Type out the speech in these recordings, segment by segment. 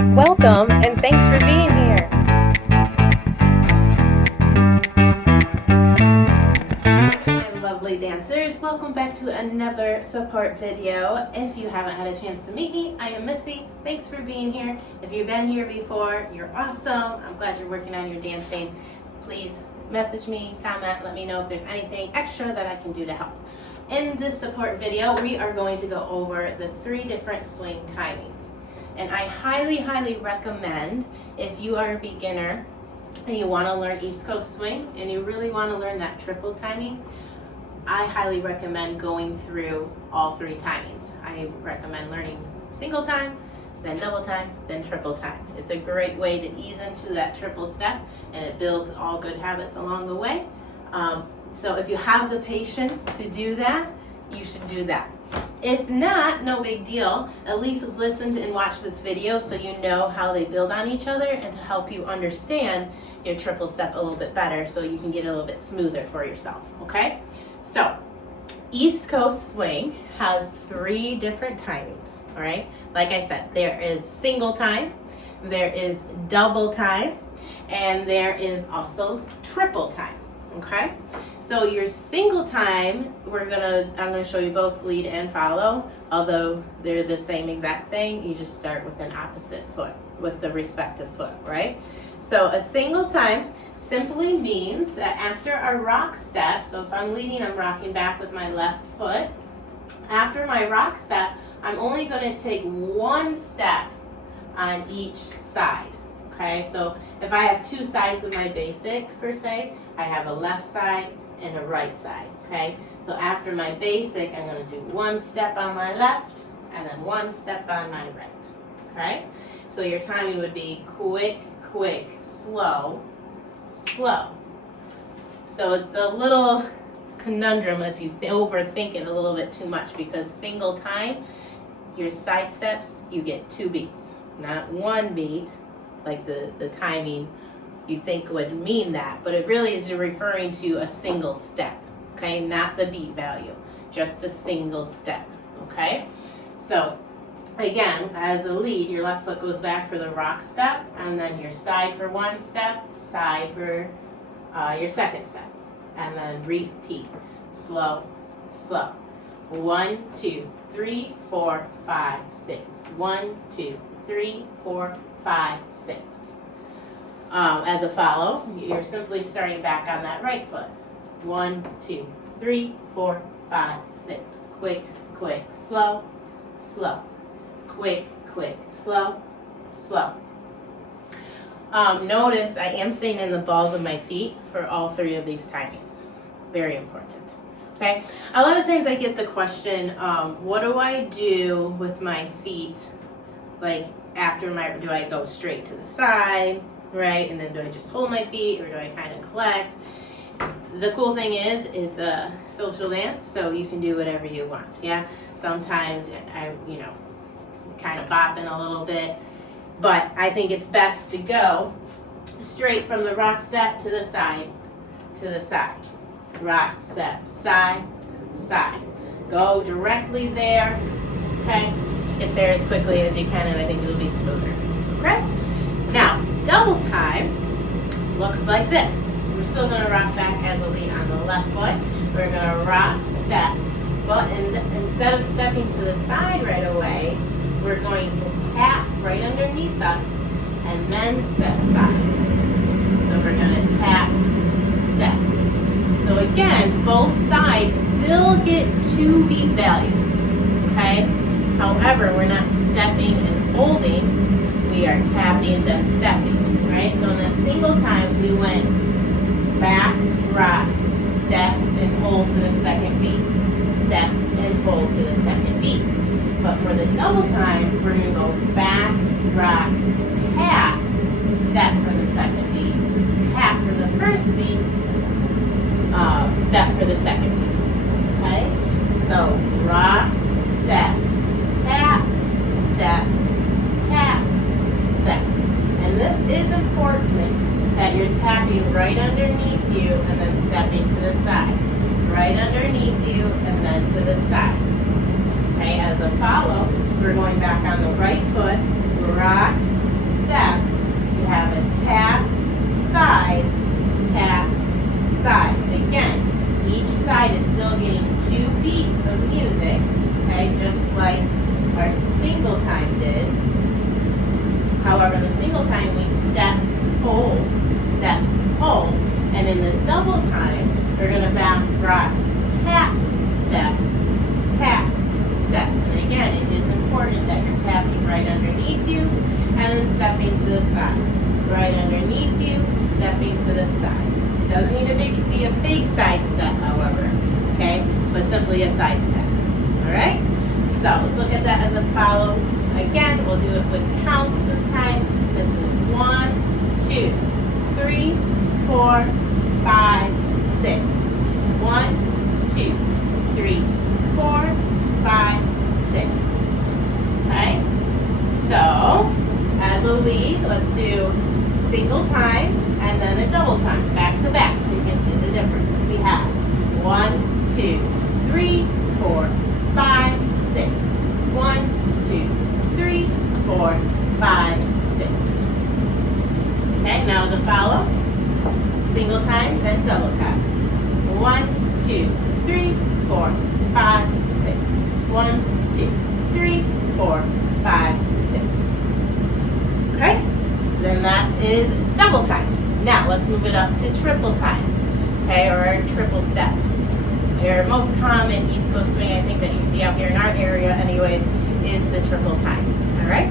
Welcome and thanks for being here. My lovely dancers, welcome back to another support video. If you haven't had a chance to meet me, I am Missy. Thanks for being here. If you've been here before, you're awesome. I'm glad you're working on your dancing. Please message me, comment, let me know if there's anything extra that I can do to help. In this support video, we are going to go over the 3 different swing timings. And I highly recommend, if you are a beginner and you want to learn East Coast swing and you really want to learn that triple timing, I highly recommend going through all 3 timings. I recommend learning single time, then double time, then triple time. It's a great way to ease into that triple step, and it builds all good habits along the way. So if you have the patience to do that, you should do that. If not, no big deal. At least listen and watch this video so you know how they build on each other and to help you understand your triple step a little bit better so you can get a little bit smoother for yourself, okay? So, East Coast swing has 3 different timings, all right? Like I said, there is single time, there is double time, and there is also triple time. Okay, so your single time, I'm gonna show you both lead and follow, although they're the same exact thing. You just start with an opposite foot, with the respective foot, right? So a single time simply means that after a rock step, so if I'm leading, I'm rocking back with my left foot. After my rock step, I'm only gonna take 1 step on each side. Okay, so if I have 2 sides of my basic per se, I have a left side and a right side, okay? So after my basic, I'm gonna do 1 step on my left and then 1 step on my right, okay? So your timing would be quick, quick, slow, slow. So it's a little conundrum if you overthink it a little bit too much, because single time, your side steps, you get 2 beats, not 1 beat, like the timing you think would mean that, but it really is referring to a single step, okay? Not the beat value, just a single step, okay? So again, as a lead, your left foot goes back for the rock step, and then your side for 1 step, side for your second step, and then repeat, slow, slow. 1, 2, 3, 4, 5, 6. 1, 2, 3, 4, 5, 6. As a follow, you're simply starting back on that right foot. 1, 2, 3, 4, 5, 6. Quick, quick, slow, slow. Quick, quick, slow, slow. Notice I am staying in the balls of my feet for all 3 of these timings. Very important. Okay. A lot of times I get the question, what do I do with my feet? Like do I go straight to the side, right? And then do I just hold my feet, or do I kind of collect? The cool thing is it's a social dance, so you can do whatever you want, yeah? Sometimes I, kind of bopping a little bit, but I think it's best to go straight from the rock step to the side, rock, step, side, side. Go directly there, okay? Get there as quickly as you can, and I think it'll be smoother, okay? Now, double time looks like this. We're still gonna rock back as a lead on the left foot. We're gonna rock, step, but instead of stepping to the side right away, we're going to tap right underneath us and then step side. So we're gonna tap, step. So again, both sides still get 2 beat values, okay? However, we're not stepping and holding, we are tapping then stepping, right? So in that single time, we went back, rock, step, and hold for the second beat. Step and hold for the second beat. But for the double time, we're gonna go back, rock, tap, step for the second beat, tap for the first beat, step for the second beat, okay? So rock, step, tap, step, tap, step. And this is important that you're tapping right underneath you and then stepping to the side. Right underneath you and then to the side. Okay, as a follow, we're going back on the right foot, rock, like our single time did. However, in the single time, we step, hold, and in the double time, we're going to back, rock, tap, step, step. And again, it is important that you're tapping right underneath you and then stepping to the side. Right underneath you, stepping to the side. It doesn't need to be a big side step, however, okay? But simply a side step, all right? So let's look at that as a follow. Again, we'll do it with counts this time. This is 1, 2, 3, 4, 5, 6. 1, 2, 3, 4, 5, 6. Okay? So, as a lead, let's do single time and then a double time, back to back, so you can see the difference. We have 1, 2, 3, 4, 5, 6. 1, 2, 3, 4, 5, 6. Okay, now as a follow, single time, then double time. 1, 2, 3, 4, 5, 6. 1, 2, 3, 4, 5, 6. Okay? Then that is double time. Now let's move it up to triple time. Okay, or our triple step. Your most common East Coast swing, I think, that you see out here in our area anyways, is the triple time. Alright?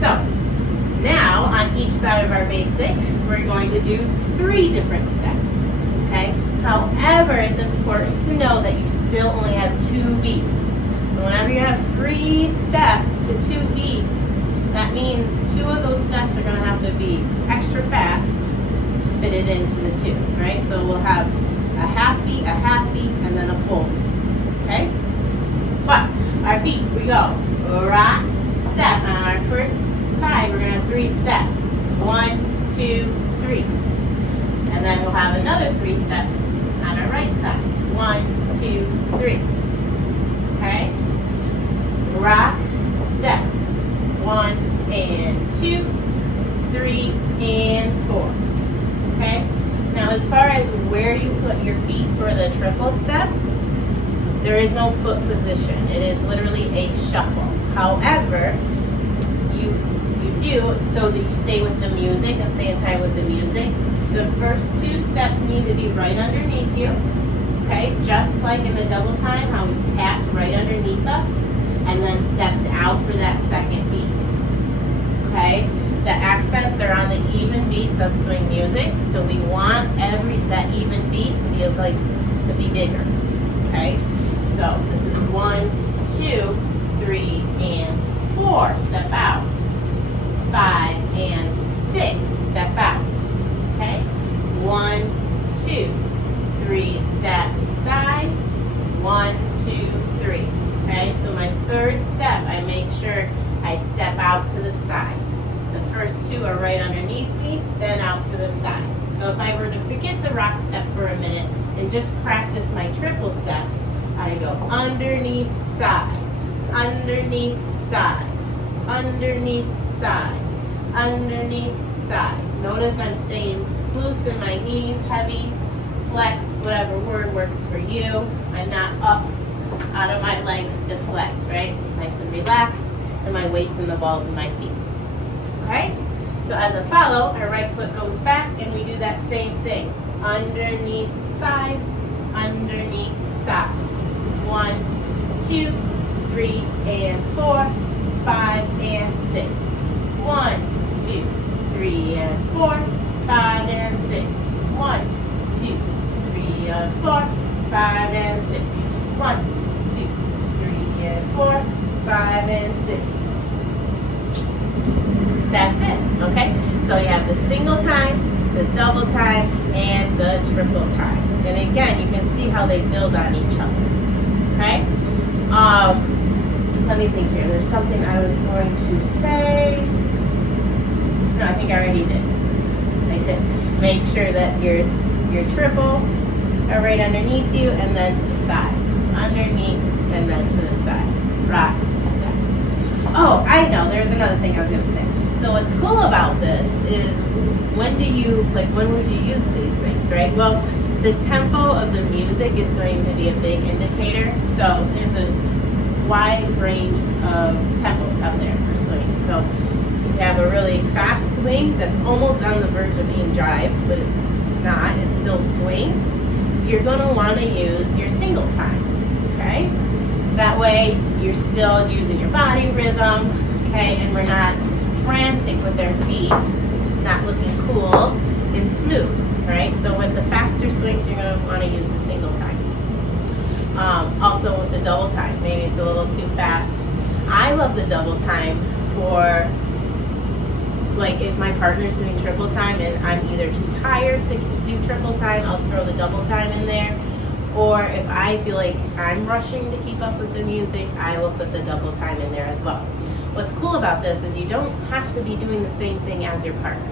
So, now on each side of our basic, we're going to do 3 different steps. Okay? However, it's important to know that you still only have 2 beats. So whenever you have 3 steps to 2 beats, that means 2 of those steps are going to have to be extra fast to fit it into the 2, right? So we'll have a half beat, and then a full. Okay? But our feet, we go rock, step. On our first side, we're going to have 3 steps. 1, 2, 3. And then we'll have another 3 steps on our right side. 1, 2, 3. Okay? Rock, step. 1 and 2, 3 and 4. Okay? Now as far as where you put your feet for the triple step, there is no foot position. It is literally a shuffle. However, you do so that you stay with the music and stay in time with the music. The first 2 steps need to be right underneath you. Okay? Just like in the double time, how we tapped right underneath us and then stepped out for that second beat. Okay? The accents are on the even beats of swing music, so we want that even beat to be to be bigger. Okay? So this is 1, 2, 3, and 4. Step out. 5 and 6. Step out. Okay? 1, 2, 3 steps side. 1, 2, 3. Okay? So my third step, I make sure I step out to the side. The first 2 are right underneath me, then out to the side. So if I were to forget the rock step for a minute and just practice my triple steps, I go underneath, side, underneath, side, underneath, side, underneath, side. Notice I'm staying loose in my knees, heavy, flex, whatever word works for you. I'm not up out of my legs to flex, right? Nice and relaxed, and my weight's in the balls of my feet. Okay? So as a follow, our right foot goes back, and we do that same thing. Underneath, side, underneath, side. 1, 2, 3, and 4, 5, and 6. 1, 2, 3, and 4, 5, and 6. 1, 2, 3, and 4, 5, and 6. 1, 2, 3, and 4, 5, and 6. That's it, okay? So you have the single time, the double time, and the triple time. And again, you can see how they build on each other, okay? Let me think here. There's something I was going to say. No, I think I already did. I did. Make sure that your triples are right underneath you and then to the side. Underneath and then to the side. Rock, step. Oh, I know. There's another thing I was going to say. So what's cool about this is when would you use these things, right? Well, the tempo of the music is going to be a big indicator. So there's a wide range of tempos out there for swing. So you have a really fast swing that's almost on the verge of being jive, but it's not, it's still swing. You're gonna wanna use your single time, okay? That way you're still using your body rhythm, okay? And we're not frantic with our feet, not looking cool and smooth, right? So with the faster swings, you're gonna wanna use the single time. Also with the double time, maybe it's a little too fast. I love the double time for, like, if my partner's doing triple time and I'm either too tired to do triple time, I'll throw the double time in there. Or if I feel like I'm rushing to keep up with the music, I will put the double time in there as well. What's cool about this is you don't have to be doing the same thing as your partner.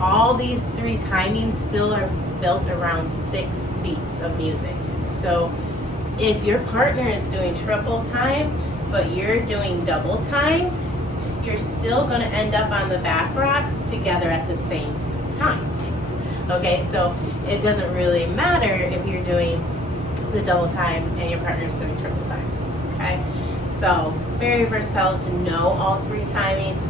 All these three timings still are built around 6 beats of music. So if your partner is doing triple time, but you're doing double time, you're still gonna end up on the back rocks together at the same time. Okay, so it doesn't really matter if you're doing the double time and your partner's doing triple time, okay? So very versatile to know all 3 timings.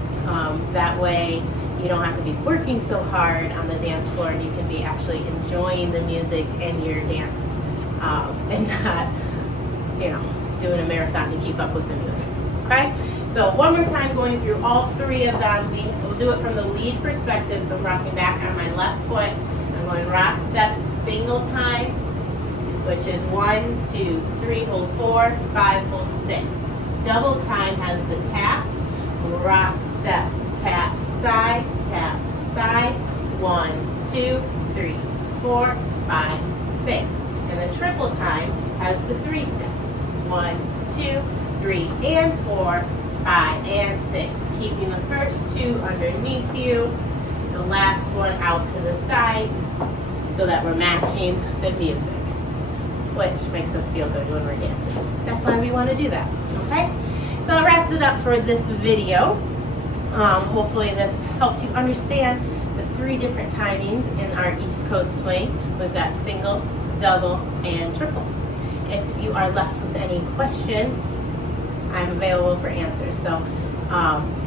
That way you don't have to be working so hard on the dance floor, and you can be actually enjoying the music and your dance, and not, doing a marathon to keep up with the music, okay? So one more time, going through all 3 of them. We will do it from the lead perspective. So I'm rocking back on my left foot. I'm going rock, step, single time, which is 1, 2, 3, hold 4, 5, hold 6. Double time has the tap, rock, step, tap, side, 1, 2, 3, 4, 5, 6. And the triple time has the 3 steps. 1, 2, 3, and 4, 5, and 6. Keeping the first 2 underneath you, the last one out to the side, so that we're matching the music, which makes us feel good when we're dancing. That's why we want to do that, okay? So that wraps it up for this video. Hopefully this helped you understand the 3 different timings in our East Coast swing. We've got single, double, and triple. If you are left with any questions, I'm available for answers. So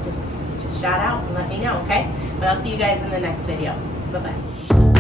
just shout out and let me know, okay? But I'll see you guys in the next video. Bye-bye.